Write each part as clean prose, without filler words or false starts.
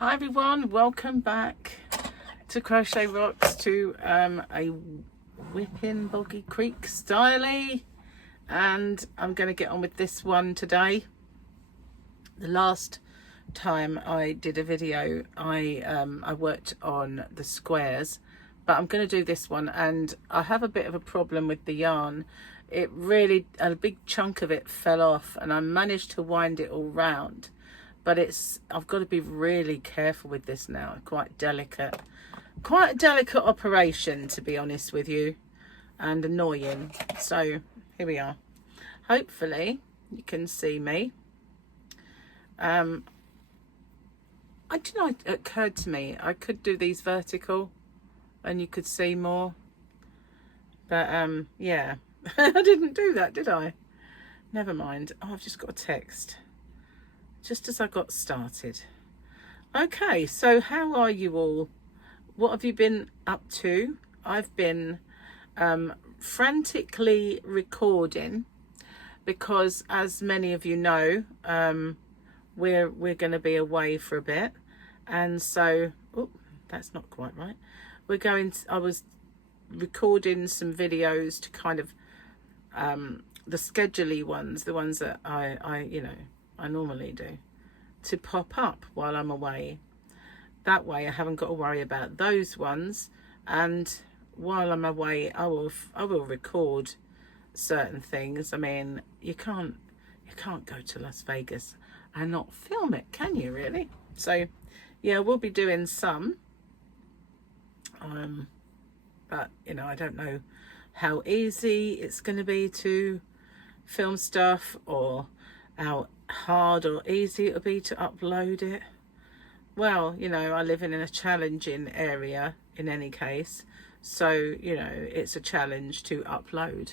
Hi everyone, welcome back to Crochet Rocks, to a Wip'n Boggy Creek Stylie, and I'm going to get on with this one today. The last time I did a video I worked on the squares, but I'm going to do this one, and I have a bit of a problem with the yarn. It really, a big chunk of it fell off and I managed to wind it all round. But I've got to be really careful with this now. Quite a delicate operation, to be honest with you, and annoying. So here we are. Hopefully you can see me. It occurred to me I could do these vertical and you could see more, but yeah. I didn't do that, did I? Never mind. Oh, I've just got a text just as I got started. Okay, so how are you all? What have you been up to? I've been frantically recording because, as many of you know, we're going to be away for a bit, and so that's not quite right. I was recording some videos to kind of the schedule-y ones, the ones that I normally do, to pop up while I'm away. That way I haven't got to worry about those ones, and while I'm away I will record certain things. I mean, you can't go to Las Vegas and not film it, can you, really? So yeah, we'll be doing some, but I don't know how easy it's going to be to film stuff, or how hard or easy it'll be to upload it. Well, I live in a challenging area in any case, so it's a challenge to upload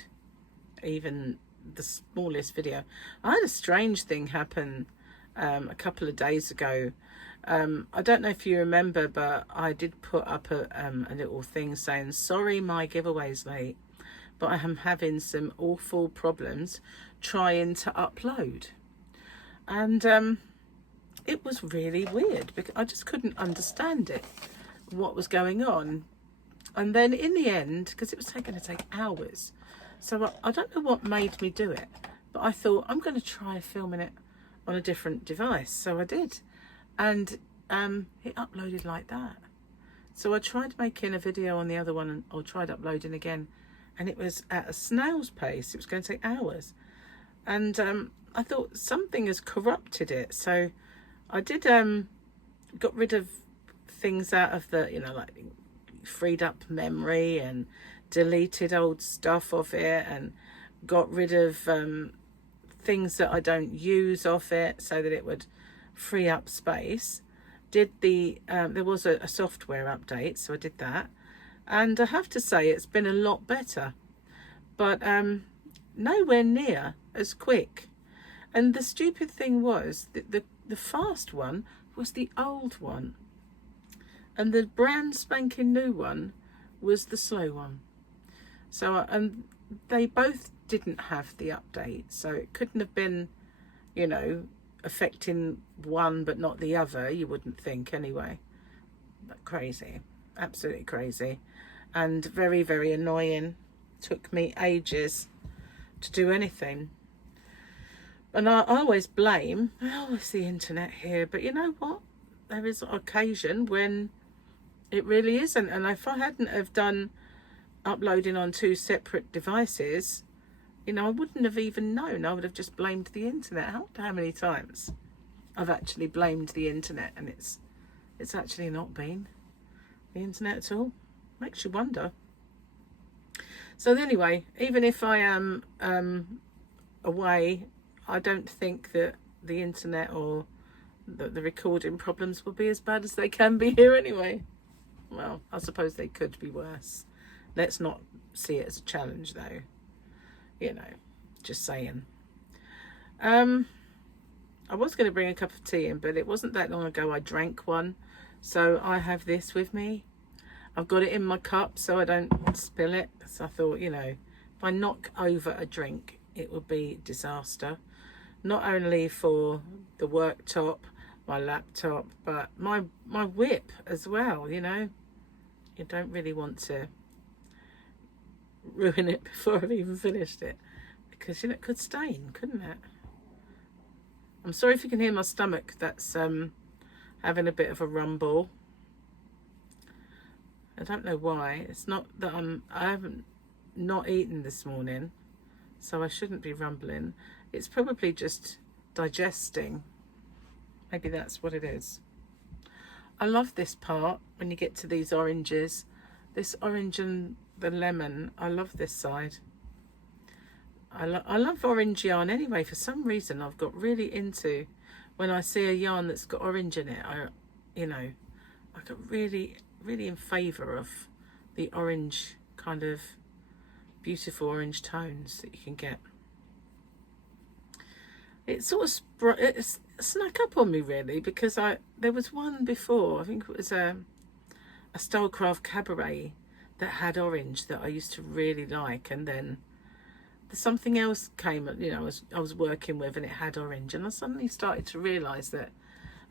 even the smallest video. I had a strange thing happen a couple of days ago. I don't know if you remember, but I did put up a little thing saying, sorry my giveaway's late, but I am having some awful problems trying to upload. And it was really weird because I just couldn't understand what was going on. And then in the end, because it was going to take hours, so I don't know what made me do it, but I thought I'm going to try filming it on a different device. So I did, and it uploaded like that. So I tried making a video on the other one, or tried uploading again, and it was at a snail's pace. It was going to take hours, and I thought something has corrupted it. So I did got rid of things out of the, like freed up memory and deleted old stuff off it, and got rid of things that I don't use off it so that it would free up space. Did there was a software update, so I did that, and I have to say it's been a lot better, but nowhere near as quick. And the stupid thing was that the fast one was the old one, and the brand spanking new one was the slow one. So, and they both didn't have the update, so it couldn't have been, affecting one but not the other, you wouldn't think anyway. But crazy, absolutely crazy, and very, very annoying. Took me ages to do anything. And I always blame the internet here, but you know what? There is an occasion when it really isn't. And if I hadn't have done uploading on two separate devices, I wouldn't have even known. I would have just blamed the internet. How many times I've actually blamed the internet, and it's actually not been the internet at all. Makes you wonder. So anyway, even if I am away, I don't think that the internet or the recording problems will be as bad as they can be here anyway. Well, I suppose they could be worse. Let's not see it as a challenge though. Just saying. I was going to bring a cup of tea in, but it wasn't that long ago I drank one. So I have this with me. I've got it in my cup so I don't spill it. So I thought, if I knock over a drink, it would be disaster. Not only for the worktop, my laptop, but my WIP as well, you know. You don't really want to ruin it before I've even finished it, because, you know, it could stain, couldn't it? I'm sorry if you can hear my stomach. That's having a bit of a rumble. I don't know why. It's not that I haven't not eaten this morning, so I shouldn't be rumbling. It's probably just digesting. Maybe that's what it is. I love this part when you get to these oranges. This orange and the lemon. I love this side. I love orange yarn anyway. For some reason, I've got really into when I see a yarn that's got orange in it. I got really in favour of the orange, kind of beautiful orange tones that you can get. It sort of it snuck up on me really, because there was one before, I think it was a Stylecraft Cabaret that had orange that I used to really like, and then something else came, you know, I was working with, and it had orange, and I suddenly started to realise that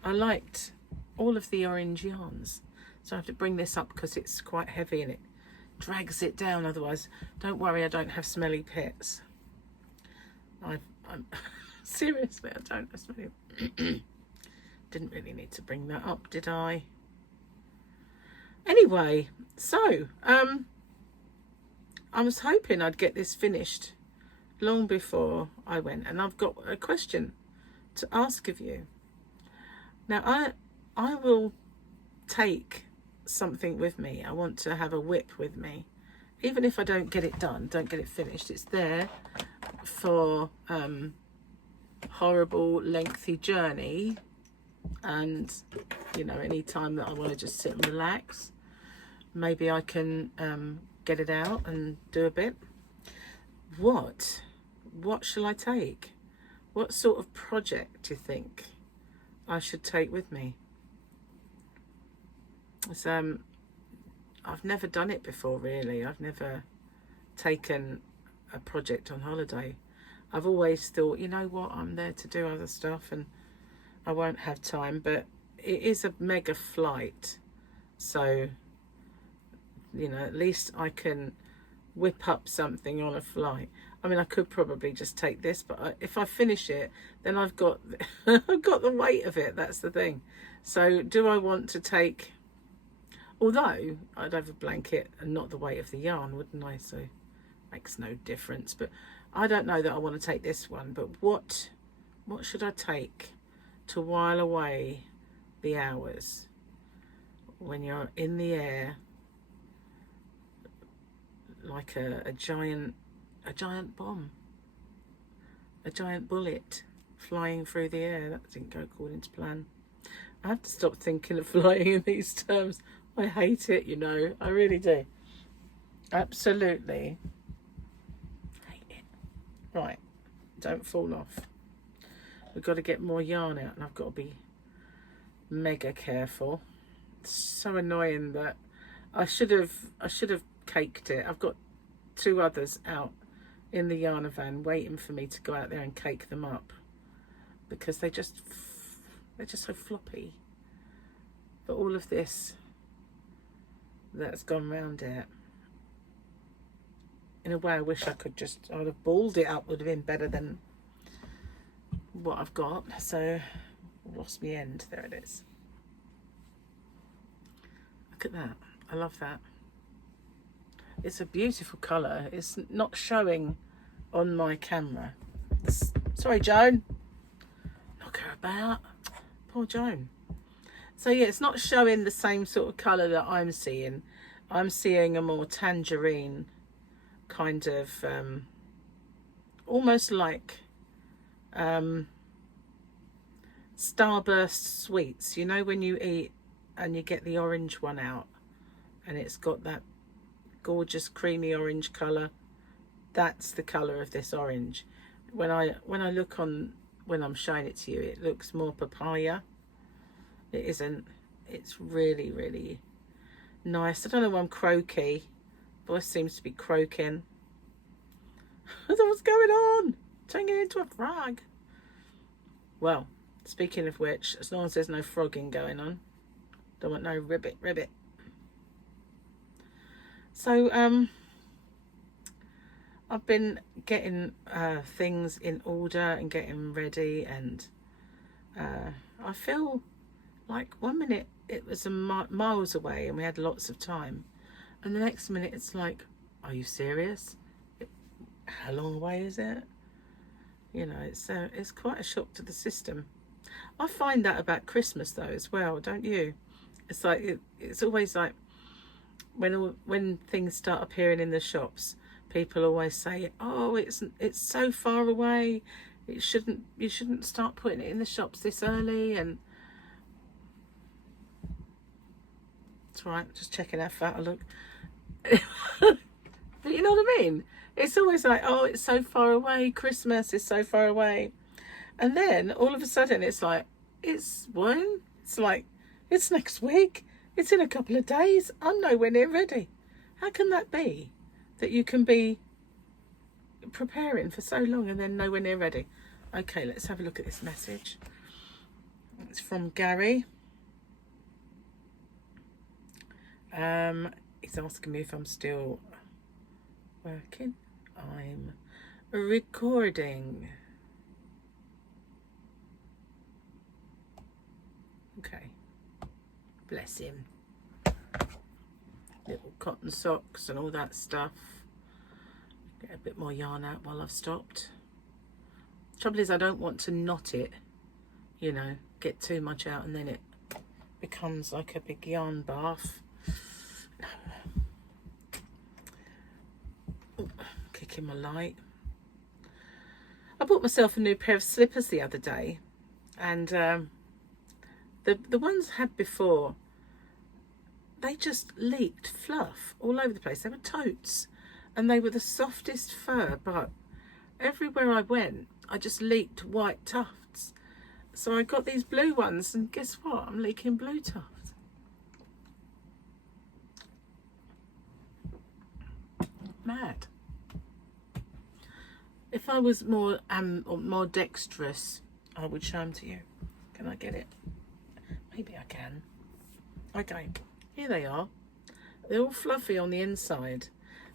I liked all of the orange yarns. So I have to bring this up because it's quite heavy and it drags it down. Otherwise, don't worry, I don't have smelly pits. I'm seriously, I don't have smelly. Didn't really need to bring that up, did I? Anyway, so I was hoping I'd get this finished long before I went, and I've got a question to ask of you. Now, I will take something with me. I want to have a WIP with me, even if I don't get it done, don't get it finished. It's there for horrible lengthy journey, and you know, any time that I want to just sit and relax, maybe I can get it out and do a bit. What shall I take? What sort of project do you think I should take with me? I've never done it before really. I've never taken a project on holiday. I've always thought, you know what, I'm there to do other stuff and I won't have time, but it is a mega flight, so you know, at least I can whip up something on a flight. I mean, I could probably just take this, but if I finish it, then I've got I've got the weight of it. That's the thing. So do I want to take, although I'd have a blanket and not the weight of the yarn, wouldn't I? So it makes no difference. But I don't know that I want to take this one. But what should I take to while away the hours when you're in the air like a giant bomb, a giant bullet flying through the air? That didn't go according to plan. I have to stop thinking of flying in these terms. I hate it, you know. I really do. Absolutely hate it. Right, don't fall off. We've got to get more yarn out, and I've got to be mega careful. It's so annoying that I should have caked it. I've got 2 others out in the yarn van waiting for me to go out there and cake them up, because they're just so floppy. But all of this that's gone round it, in a way I wish I would have balled it up, would have been better than what I've got. So I've lost my end. There it is. Look at that. I love that. It's a beautiful colour. It's not showing on my camera. Sorry, Joan. Knock her about. Poor Joan. So yeah, it's not showing the same sort of colour that I'm seeing. I'm seeing a more tangerine kind of, almost like Starburst sweets. You know, when you eat and you get the orange one out and it's got that gorgeous creamy orange colour. That's the colour of this orange. When I look on, when I'm showing it to you, it looks more papaya. It isn't. It's really, really nice. I don't know why I'm croaky. Voice seems to be croaking. I don't know what's going on. Turning it into a frog. Well, Speaking of which, as long as there's no frogging going on, don't want no ribbit. So I've been getting things in order and getting ready, and I feel like one minute it was miles away and we had lots of time, and the next minute it's like, are you serious? How long away is it? You know, it's quite a shock to the system. I find that about Christmas though as well, don't you? It's like it's always like when things start appearing in the shops, people always say, oh, it's so far away, you shouldn't start putting it in the shops this early. And it's right, just checking how fat I look. But you know what I mean? It's always like, oh, it's so far away, Christmas is so far away. And then all of a sudden it's like, it's when? It's like, it's next week. It's in a couple of days. I'm nowhere near ready. How can that be? That you can be preparing for so long and then nowhere near ready. Okay, let's have a look at this message. It's from Gary. He's asking me if I'm still working. I'm recording. Okay. Bless him. Little cotton socks and all that stuff. Get a bit more yarn out while I've stopped. Trouble is, I don't want to knot it, you know, get too much out and then it becomes like a big yarn bath. Ooh, kicking my light. I bought myself a new pair of slippers the other day, and the ones I had before, they just leaked fluff all over the place. They were totes and they were the softest fur, but everywhere I went I just leaked white tufts. So I got these blue ones, and guess what? I'm leaking blue tufts. Mad. If I was more dexterous, I would show them to you. Can I get it? Maybe I can. Okay, here they are. They're all fluffy on the inside.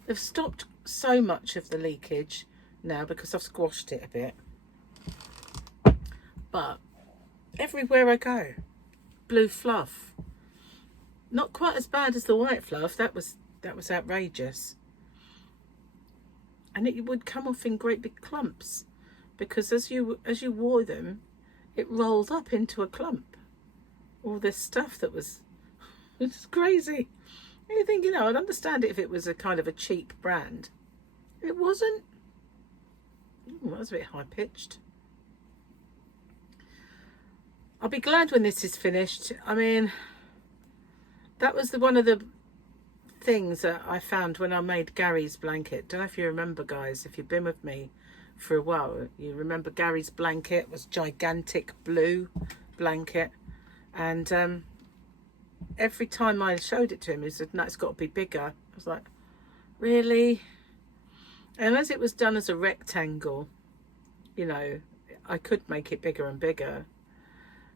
They've stopped so much of the leakage now because I've squashed it a bit. But everywhere I go, blue fluff. Not quite as bad as the white fluff. That was outrageous. And it would come off in great big clumps because as you wore them, it rolled up into a clump. All this stuff that was, it's crazy. And you think, you know, I'd understand it if it was a kind of a cheap brand. It wasn't. Ooh, that was a bit high pitched. I'll be glad when this is finished. I mean, that was one of the things that I found when I made Gary's blanket. Don't know if you remember, guys, if you've been with me for a while, you remember Gary's blanket was gigantic blue blanket, and every time I showed it to him, he said, no, it's got to be bigger. I was like, really? And as it was done as a rectangle, you know, I could make it bigger and bigger.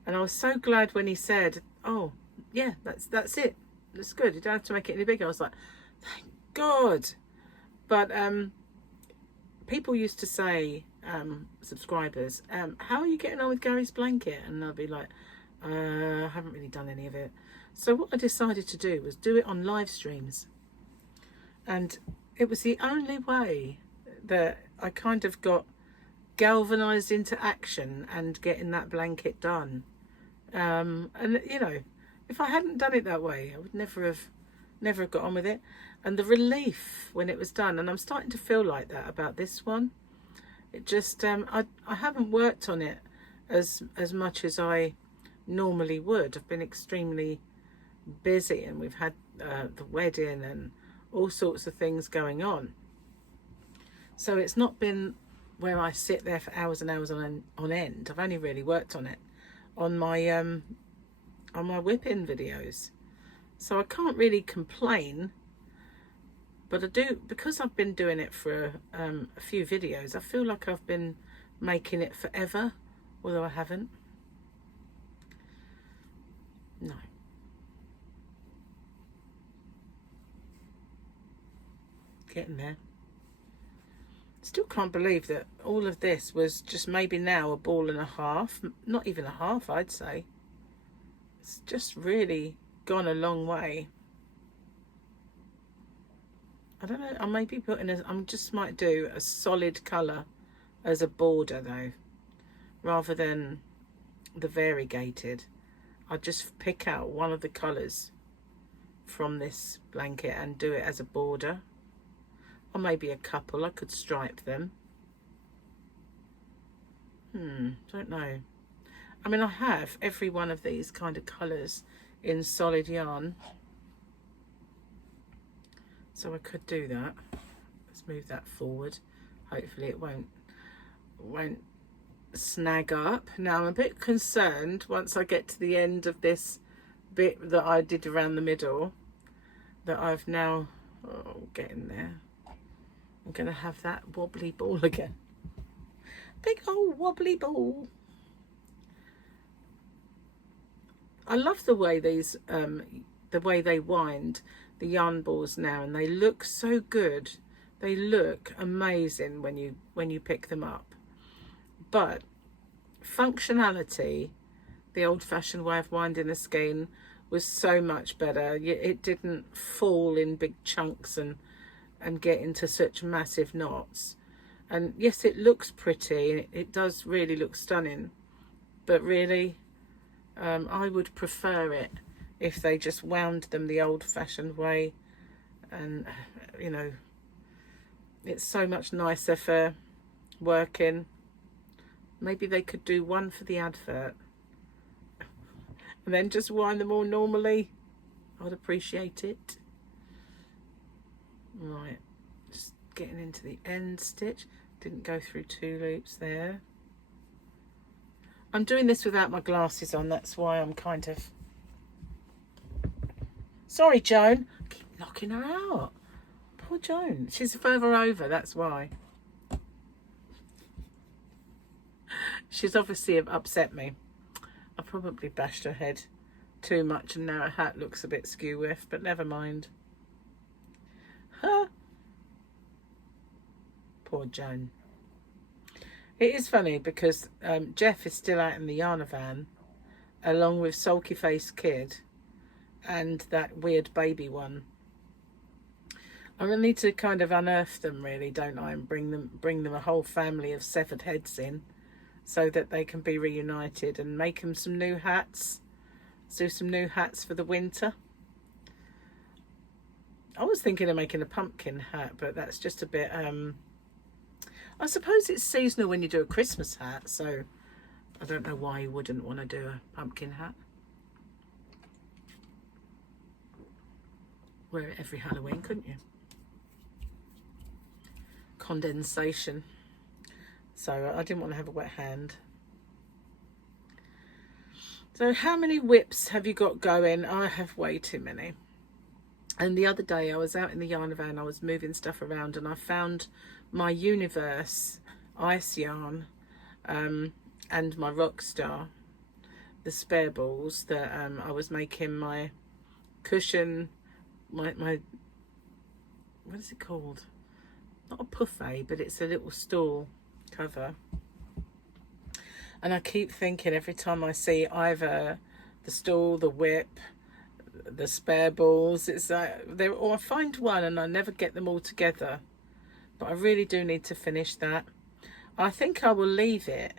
And I was so glad when he said, oh yeah, that's it, that's good, you don't have to make it any bigger. I was like, thank God. But people used to say, subscribers, how are you getting on with Gary's blanket? And I'll be like, I haven't really done any of it. So what I decided to do was do it on live streams, and it was the only way that I kind of got galvanized into action and getting that blanket done. And you know, if I hadn't done it that way, I would never have got on with it. And the relief when it was done, and I'm starting to feel like that about this one. It just I haven't worked on it as much as I normally would. I've been extremely busy, and we've had the wedding and all sorts of things going on, so it's not been where I sit there for hours and hours on end. I've only really worked on it on my Wippin videos, so I can't really complain. But I do, because I've been doing it for a few videos, I feel like I've been making it forever, although I haven't. Getting there. Still can't believe that all of this was just maybe now a ball and a half. Not even a half, I'd say. It's just really gone a long way. I don't know, I may be putting I just might do a solid colour as a border though, rather than the variegated. I'll just pick out one of the colours from this blanket and do it as a border. Or maybe a couple, I could stripe them. Don't know. I mean, I have every one of these kind of colours in solid yarn. So I could do that. Let's move that forward. Hopefully it won't snag up. Now I'm a bit concerned once I get to the end of this bit that I did around the middle, that I've now, getting there. I'm going to have that wobbly ball again. Big old wobbly ball. I love the way these, the way they wind the yarn balls now, and they look so good. They look amazing when you pick them up. But functionality, the old-fashioned way of winding a skein, was so much better. It didn't fall in big chunks and get into such massive knots. And yes, it looks pretty, it does really look stunning, but really I would prefer it if they just wound them the old-fashioned way. And you know, it's so much nicer for working. Maybe they could do one for the advert and then just wind them all normally. I'd appreciate it. Right, just getting into the end stitch. Didn't go through 2 loops there. I'm doing this without my glasses on, that's why I'm kind of... Sorry, Joan. I keep knocking her out. Poor Joan. She's further over, that's why. She's obviously upset me. I probably bashed her head too much and now her hat looks a bit skew-whiff, but never mind. Huh? Poor Joan. It is funny because Jeff is still out in the yarn van along with Sulky Faced Kid and that weird baby one. I'm gonna need to kind of unearth them, really, don't I, and bring them a whole family of severed heads in, so that they can be reunited, and make them some new hats. Let's do some new hats for the winter. I was thinking of making a pumpkin hat, but that's just a bit I suppose it's seasonal when you do a Christmas hat, so I don't know why you wouldn't want to do a pumpkin hat. Wear it every Halloween, couldn't you? Condensation. So I didn't want to have a wet hand. So how many whips have you got going? I have way too many. And the other day I was out in the yarn van, I was moving stuff around, and I found my Universe ice yarn and my Rockstar, the spare balls that I was making my cushion, my what is it called? Not a puffet, but it's a little stool cover. And I keep thinking every time I see either the stool, the whip, the spare balls, it's like or I find one and I never get them all together. But I really do need to finish that. I think I will leave it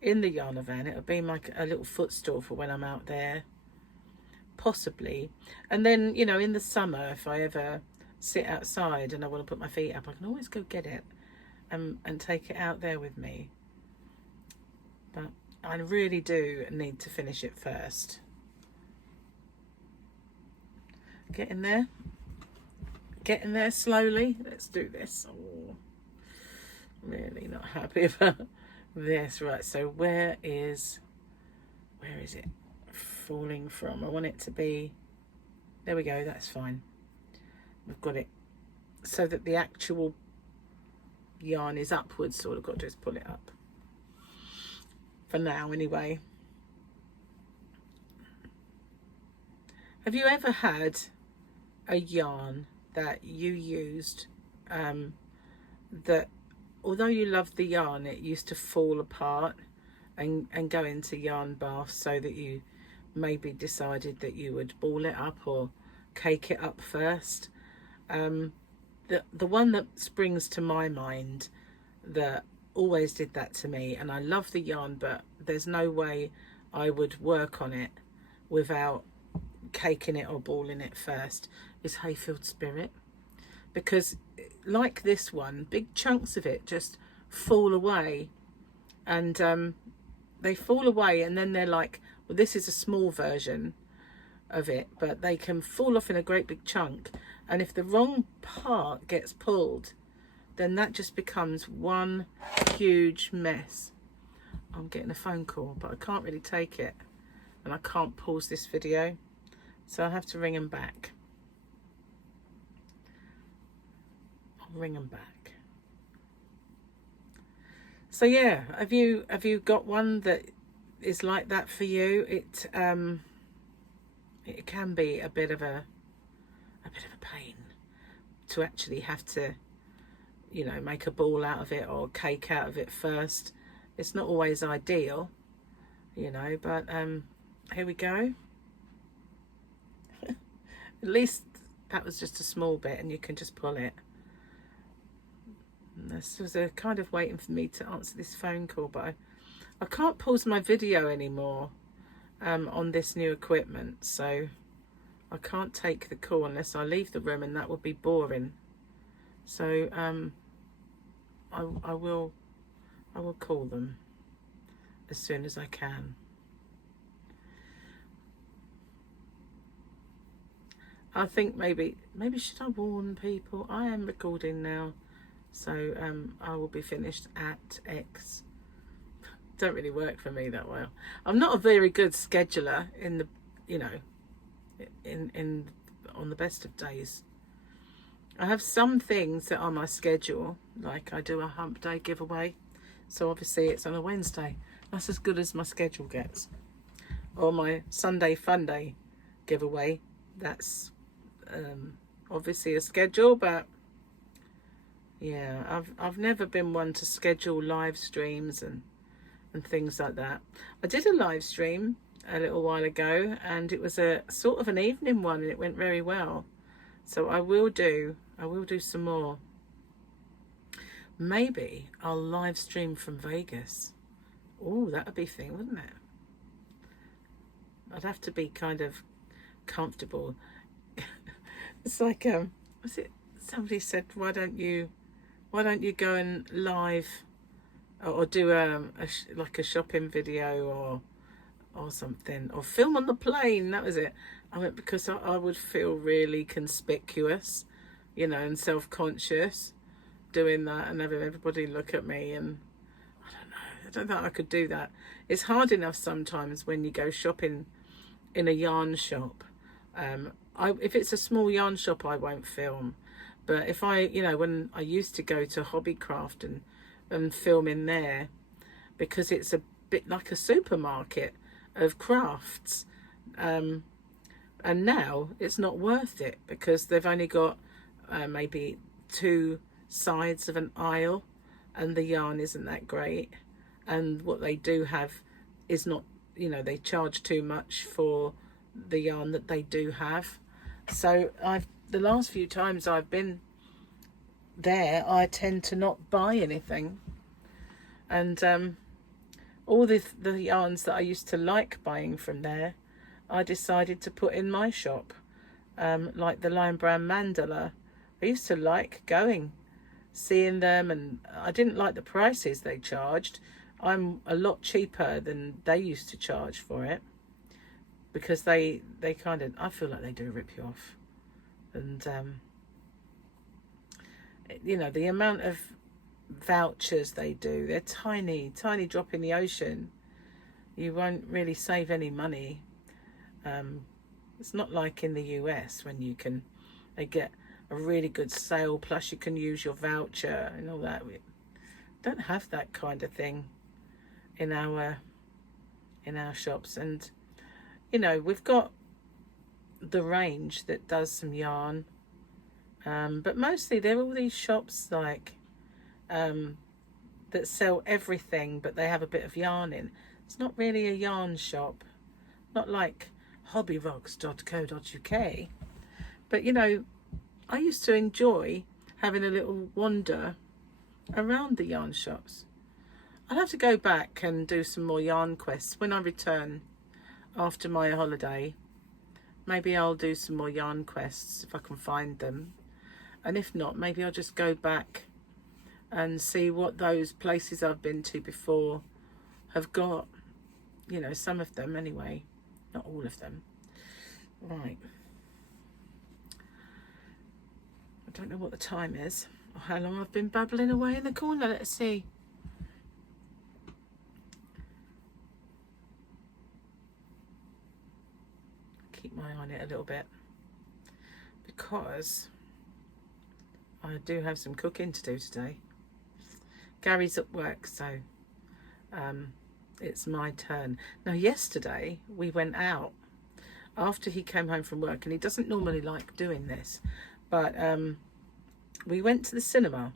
in the yarn van. It'll be like a little footstool for when I'm out there, possibly. And then, you know, in the summer, if I ever sit outside and I want to put my feet up, I can always go get it and take it out there with me. But I really do need to finish it first. Getting there. Getting there slowly. Let's do this. Oh, really not happy about this. Right, so where is it falling from? I want it to be, there we go, that's fine. We've got it so that the actual yarn is upwards, so all I've got to do is pull it up. For now, anyway. Have you ever had a yarn that you used that although you loved the yarn, it used to fall apart and go into yarn baths, so that you maybe decided that you would ball it up or cake it up first. The one that springs to my mind that always did that to me, and I love the yarn, but there's no way I would work on it without caking it or balling it first, is Hayfield Spirit. Because like this one, big chunks of it just fall away, and they fall away, and then they're like, well, this is a small version of it, but they can fall off in a great big chunk, and if the wrong part gets pulled, then that just becomes one huge mess. I'm getting a phone call, but I can't really take it, and I can't pause this video, so I have to ring them back. I'll ring them back. So yeah, have you got one that is like that for you? It can be a bit of a pain to actually have to, you know, make a ball out of it or cake out of it first. It's not always ideal, you know, but here we go. At least that was just a small bit and you can just pull it. And this was a kind of waiting for me to answer this phone call, but I can't pause my video anymore on this new equipment, so I can't take the call unless I leave the room, and that would be boring. So I will call them as soon as I can. I think maybe should I warn people? I am recording now, so I will be finished at X. Don't really work for me that well. I'm not a very good scheduler in the, you know, in on the best of days. I have some things that are my schedule, like I do a hump day giveaway, so obviously it's on a Wednesday. That's as good as my schedule gets. Or my Sunday fun day giveaway, that's obviously a schedule, but yeah, I've never been one to schedule live streams and things like that. I did a live stream a little while ago, and it was a sort of an evening one, and it went very well. So I will do some more. Maybe I'll live stream from Vegas. Oh, that would be a thing, wouldn't it? I'd have to be kind of comfortable. It's like was it somebody said, why don't you go and live or do like a shopping video or something, or film on the plane? That was it. I went, because I would feel really conspicuous, you know, and self-conscious doing that and having everybody look at me, and I don't think I could do that. It's hard enough sometimes when you go shopping in a yarn shop. If it's a small yarn shop, I won't film, but if you know, when I used to go to Hobbycraft and film in there, because it's a bit like a supermarket of crafts, and now it's not worth it because they've only got maybe 2 sides of an aisle, and the yarn isn't that great, and what they do have is not, you know, they charge too much for the yarn that they do have. So the last few times I've been there, I tend to not buy anything, and all the yarns that I used to like buying from there, I decided to put in my shop, like the Lion Brand Mandala. I used to like seeing them, and I didn't like the prices they charged. I'm a lot cheaper than they used to charge for it, because they kind of, I feel like they do rip you off. And you know, the amount of vouchers they do, they're tiny drop in the ocean. You won't really save any money. It's not like in the US when they get a really good sale, plus you can use your voucher and all that. We don't have that kind of thing in our shops. And you know, we've got the range that does some yarn, But mostly they're all these shops like that sell everything, but they have a bit of yarn in. It's not really a yarn shop, not like hobbyrocks.co.uk. But you know, I used to enjoy having a little wander around the yarn shops. I'll have to go back and do some more yarn quests when I return after my holiday. Maybe I'll do some more yarn quests if I can find them. And if not, maybe I'll just go back and see what those places I've been to before have got. You know, some of them anyway, not all of them. Right. I don't know what the time is or how long I've been babbling away in the corner. Let's see. Keep my eye on it a little bit because I do have some cooking to do today. Gary's at work, so it's my turn. Now, yesterday we went out after he came home from work, and he doesn't normally like doing this, but we went to the cinema,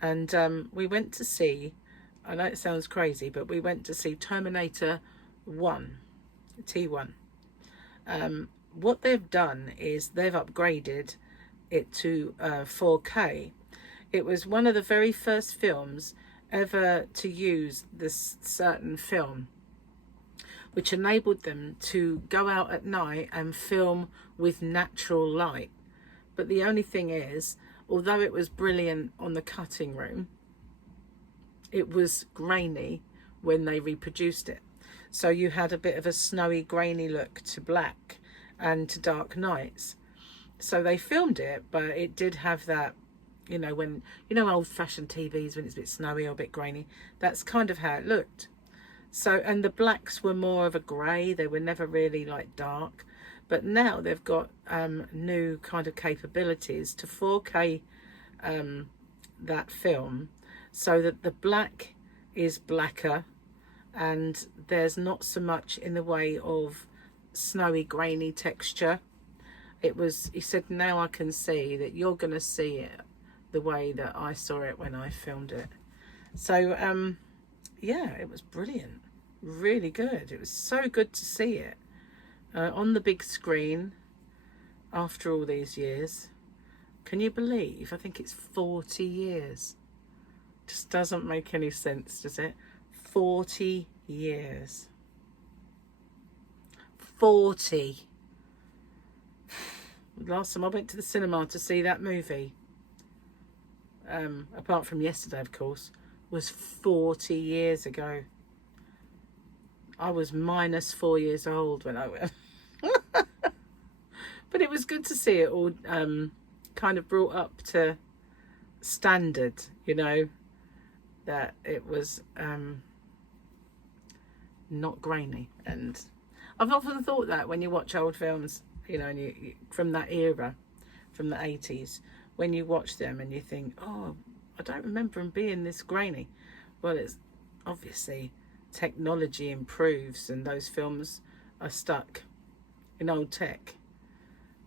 and we went to see, I know it sounds crazy, but we went to see Terminator 1, T1. What they've done is they've upgraded it to 4K. It was one of the very first films ever to use this certain film, which enabled them to go out at night and film with natural light. But the only thing is, although it was brilliant on the cutting room, it was grainy when they reproduced it. So you had a bit of a snowy, grainy look to black and to dark nights. So they filmed it, but it did have that, you know, when, you know, old-fashioned TVs, when it's a bit snowy or a bit grainy, that's kind of how it looked. So, and the blacks were more of a grey, they were never really like dark. But now they've got new kind of capabilities to 4K that film, so that the black is blacker and there's not so much in the way of snowy, grainy texture. It was, he said, now I can see that you're going to see it the way that I saw it when I filmed it. So yeah, it was brilliant, really good. It was so good to see it on the big screen after all these years. Can you believe? I think it's 40 years. Just doesn't make any sense, does it? 40 years. 40. Last time I went to the cinema to see that movie, apart from yesterday, of course, was 40 years ago. I was -4 years old when I went. But it was good to see it all kind of brought up to standard, you know, that it was not grainy. And I've often thought that when you watch old films, you know, and you from that era, from the 80s, when you watch them and you think, oh, I don't remember them being this grainy. Well, it's obviously technology improves and those films are stuck in old tech.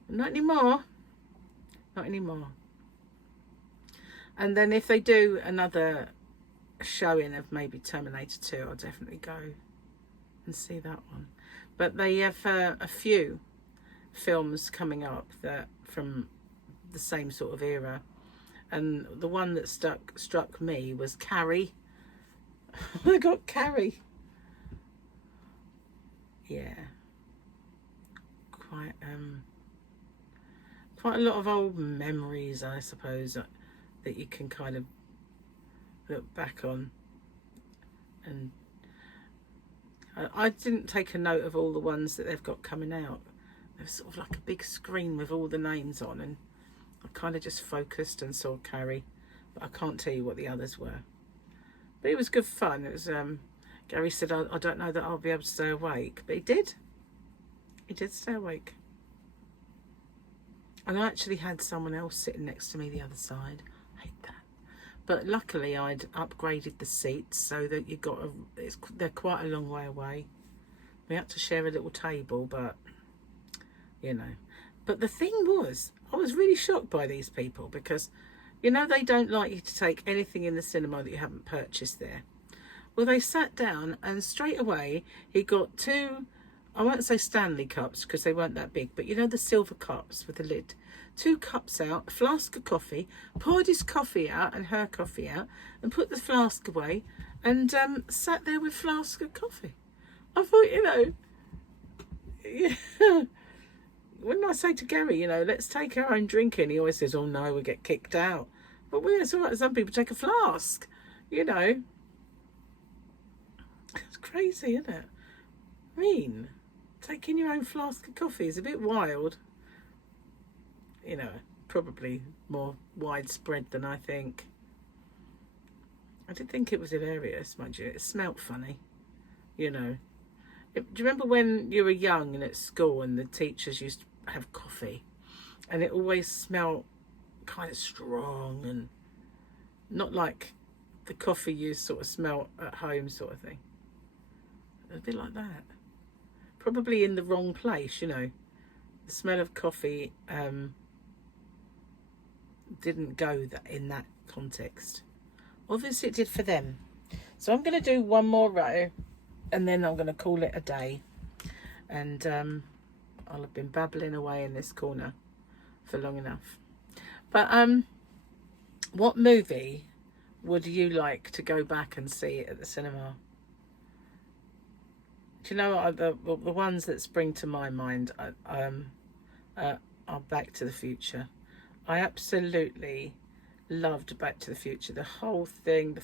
Not anymore. Not anymore. And then if they do another showing of maybe Terminator 2, I'll definitely go and see that one. But they have a few films coming up that from the same sort of era, and the one that struck me was Carrie. I got Carrie. Yeah, quite a lot of old memories, I suppose, that you can kind of look back on. And I didn't take a note of all the ones that they've got coming out. There's sort of like a big screen with all the names on, and I kind of just focused and saw Carrie, but I can't tell you what the others were. But it was good fun. It was Gary said, I don't know that I'll be able to stay awake, but he did. He did stay awake. And I actually had someone else sitting next to me the other side. I hate that. But luckily I'd upgraded the seats so that you got they're quite a long way away. We had to share a little table, but you know. But the thing was, I was really shocked by these people because, you know, they don't like you to take anything in the cinema that you haven't purchased there. Well, they sat down and straight away he got two, I won't say Stanley cups because they weren't that big, but you know, the silver cups with the lid. 2 cups out, a flask of coffee, poured his coffee out and her coffee out and put the flask away and sat there with flask of coffee. I thought, you know, yeah. When I say to Gary, you know, let's take our own drinking, he always says, oh no, we'll get kicked out. But well, it's all right, some people take a flask, you know. It's crazy, isn't it? I mean, taking your own flask of coffee is a bit wild. You know, probably more widespread than I think. I did think it was hilarious, mind you. It smelt funny, you know. Do you remember when you were young and at school and the teachers used to have coffee and it always smelled kind of strong and not like the coffee you sort of smell at home sort of thing? A bit like that. Probably in the wrong place, you know. The smell of coffee didn't go in that context. Obviously it did for them. So I'm going to do one more row and then I'm going to call it a day. And I'll have been babbling away in this corner for long enough. But what movie would you like to go back and see at the cinema? Do you know what, the ones that spring to my mind are Back to the Future. I absolutely loved Back to the Future. The whole thing,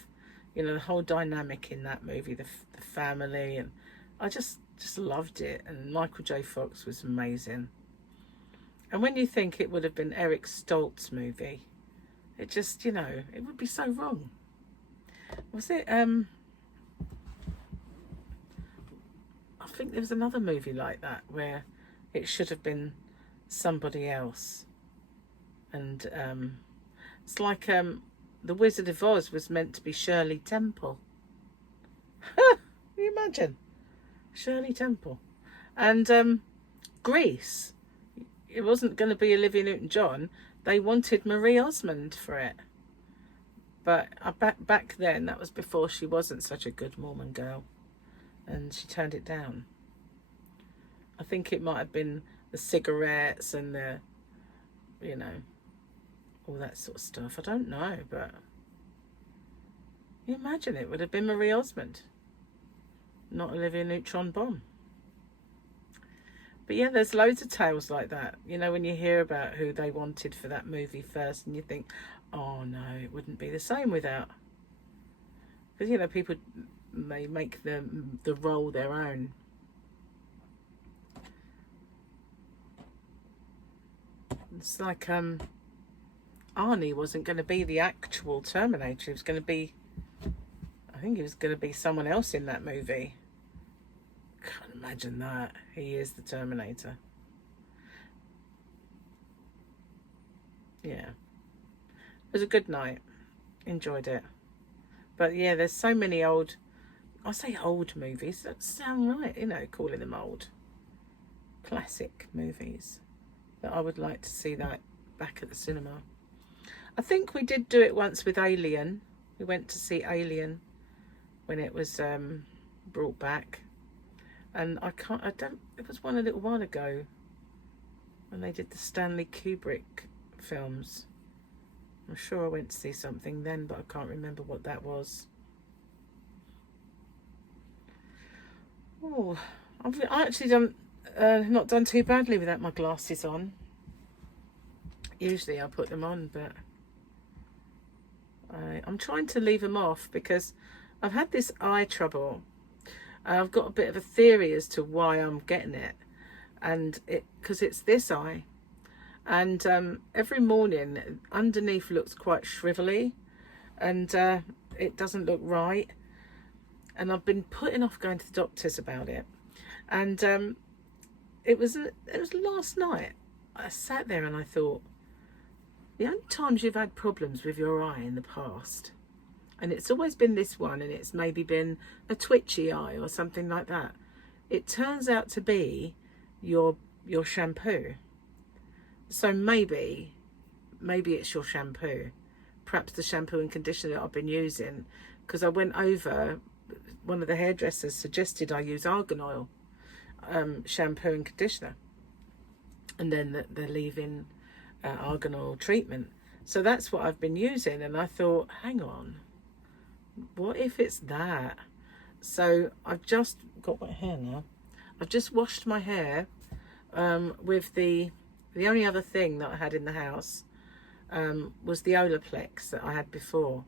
you know, the whole dynamic in that movie, the family, and I just loved it. And Michael J. Fox was amazing. And when you think it would have been Eric Stoltz's movie, it just, you know, it would be so wrong. Was it, I think there was another movie like that where it should have been somebody else. And it's like The Wizard of Oz was meant to be Shirley Temple. Can you imagine? Shirley Temple. And Grease, it wasn't going to be Olivia Newton-John. They wanted Marie Osmond for it. But back then, that was before she wasn't such a good Mormon girl. And she turned it down. I think it might have been the cigarettes and the, you know, all that sort of stuff. I don't know, but you imagine it would have been Marie Osmond, not Olivia Newton-John. But yeah, there's loads of tales like that. You know, when you hear about who they wanted for that movie first and you think, oh no, it wouldn't be the same without. Because, you know, people may make the role their own. It's like Arnie wasn't going to be the actual Terminator. He was going to be, I think he was going to be someone else in that movie. Can't imagine that. He is the Terminator. Yeah. It was a good night. Enjoyed it. But yeah, there's so many old, I say old movies, that sound right, you know, calling them old. Classic movies that I would like to see that back at the cinema. I think we did do it once with Alien. We went to see Alien when it was brought back. And it was one a little while ago when they did the Stanley Kubrick films. I'm sure I went to see something then, but I can't remember what that was. Oh, I actually not done too badly without my glasses on. Usually I put them on, but I'm trying to leave them off because I've had this eye trouble. I've got a bit of a theory as to why I'm getting it, and because it's this eye, and every morning underneath looks quite shrivelly, and it doesn't look right, and I've been putting off going to the doctors about it, and it was last night. I sat there and I thought, the only times you've had problems with your eye in the past, and it's always been this one, and it's maybe been a twitchy eye or something like that, it turns out to be your shampoo. So maybe it's your shampoo, perhaps the shampoo and conditioner that I've been using, because I went over, one of the hairdressers suggested I use argan oil shampoo and conditioner, and then the leave-in argan oil treatment. So that's what I've been using, and I thought, hang on, what if it's that? So I've just got wet hair now. I've just washed my hair with the only other thing that I had in the house was the Olaplex that I had before.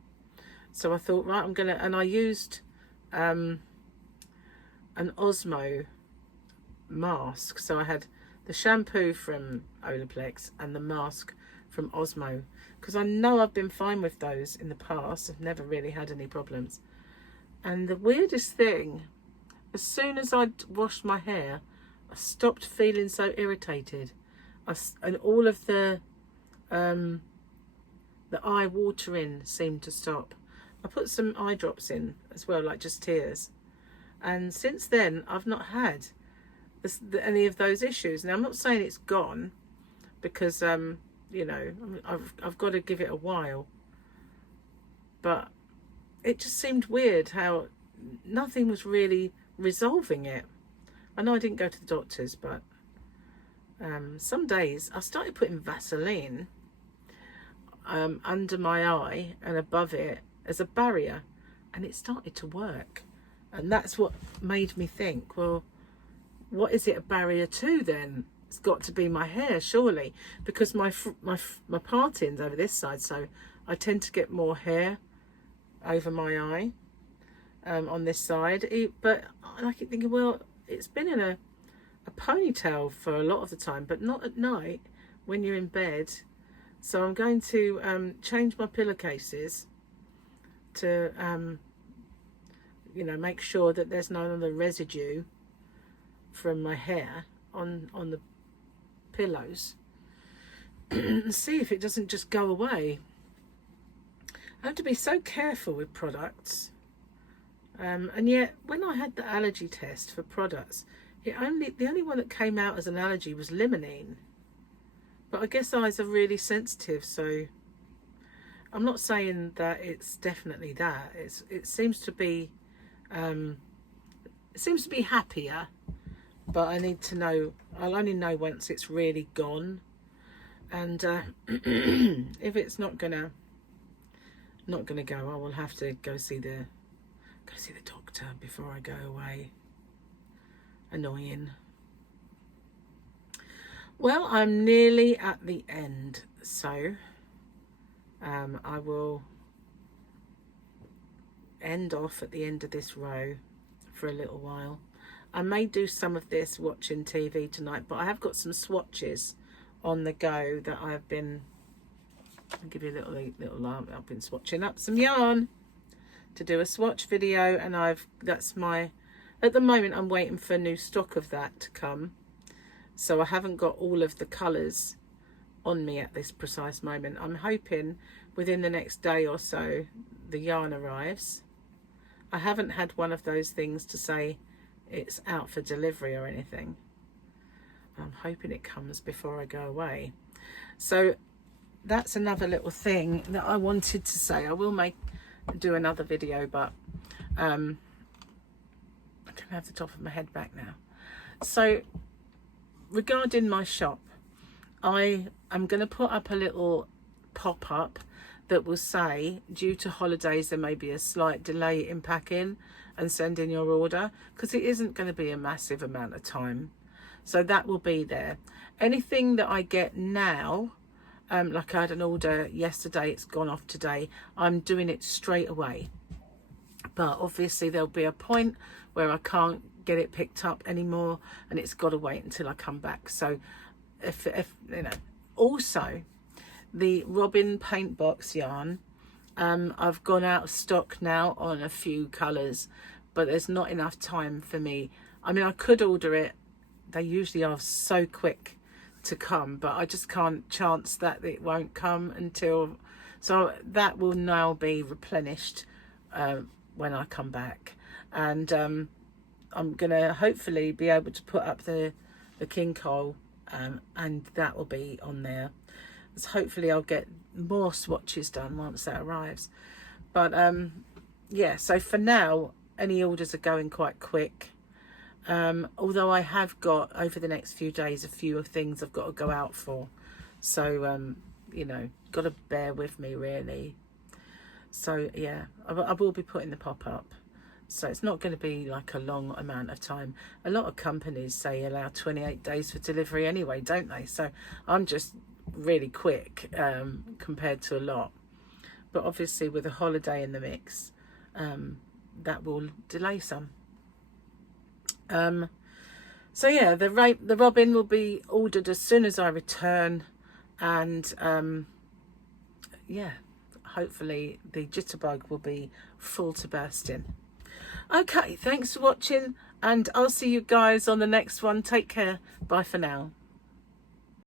So I thought, right, I'm gonna, and I used an Osmo mask. So I had the shampoo from Olaplex and the mask from Osmo, because I know I've been fine with those in the past. I've never really had any problems. And the weirdest thing, as soon as I'd washed my hair, I stopped feeling so irritated. And all of the eye watering seemed to stop. I put some eye drops in as well, like just tears. And since then, I've not had any of those issues. Now, I'm not saying it's gone, because, you know, I've got to give it a while. But it just seemed weird how nothing was really resolving it. I know I didn't go to the doctors, but some days I started putting Vaseline under my eye and above it as a barrier, and it started to work. And that's what made me think, well, what is it a barrier to then? It's got to be my hair, surely, because my parting's over this side, so I tend to get more hair over my eye on this side. But I keep thinking, well, it's been in a ponytail for a lot of the time, but not at night when you're in bed. So I'm going to change my pillowcases to you know, make sure that there's no other residue from my hair on the pillows and see if it doesn't just go away. I have to be so careful with products, and yet when I had the allergy test for products, the only one that came out as an allergy was limonene. But I guess eyes are really sensitive, so I'm not saying that it's definitely that. It seems to be happier, but I need to know. I'll only know once it's really gone, and if it's not gonna go, I will have to go see the doctor before I go away. Annoying. Well, I'm nearly at the end, so I will end off at the end of this row for a little while. I may do some of this watching TV tonight, but I have got some swatches on the go that I've been, I'll give you a little lamp. I've been swatching up some yarn to do a swatch video, and at the moment I'm waiting for new stock of that to come, so I haven't got all of the colours on me at this precise moment. I'm hoping within the next day or so the yarn arrives. I haven't had one of those things to say it's out for delivery or anything. I'm hoping it comes before I go away. So that's another little thing that I wanted to say. I will do another video, but I don't have the top of my head back now. So regarding my shop, I am going to put up a little pop-up that will say, due to holidays there may be a slight delay in packing and sending your order, because it isn't going to be a massive amount of time. So that will be there. Anything that I get now, like I had an order yesterday, it's gone off today, I'm doing it straight away. But obviously there'll be a point where I can't get it picked up anymore, and it's got to wait until I come back. So if you know, also the Robin paint box yarn, I've gone out of stock now on a few colours, but there's not enough time for me. I mean, I could order it, they usually are so quick to come, but I just can't chance that it won't come until, so that will now be replenished when I come back. And I'm gonna hopefully be able to put up the King Cole and that will be on there. So hopefully I'll get more swatches done once that arrives. But yeah, so for now any orders are going quite quick, although I have got over the next few days a few of things I've got to go out for, so you know, got to bear with me really. So yeah, I will be putting the pop-up, so it's not going to be like a long amount of time. A lot of companies say allow 28 days for delivery anyway, don't they? So I'm just really quick compared to a lot, but obviously with a holiday in the mix, that will delay some. So yeah, the robin will be ordered as soon as I return, and yeah, hopefully the jitterbug will be full to bursting. Okay, thanks for watching, and I'll see you guys on the next one. Take care. Bye for now.